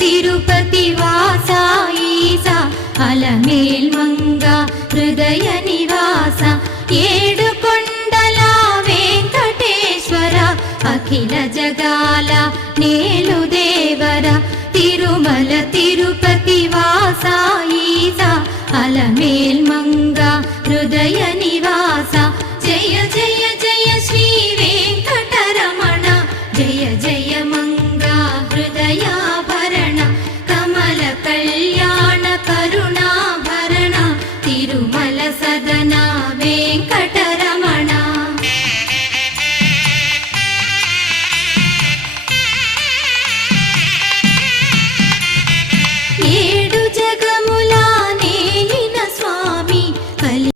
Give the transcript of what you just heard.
తిరుపతి వాస ఈసా అలమేల్ మంగ హృదయ నివాస ఏడు కొండల వెంకటేశ్వర అఖిల జగాల నేలు దేవర తిరుమల తిరుపతి వాస ఈసా అలమేల్ మంగ హృదయ నివాస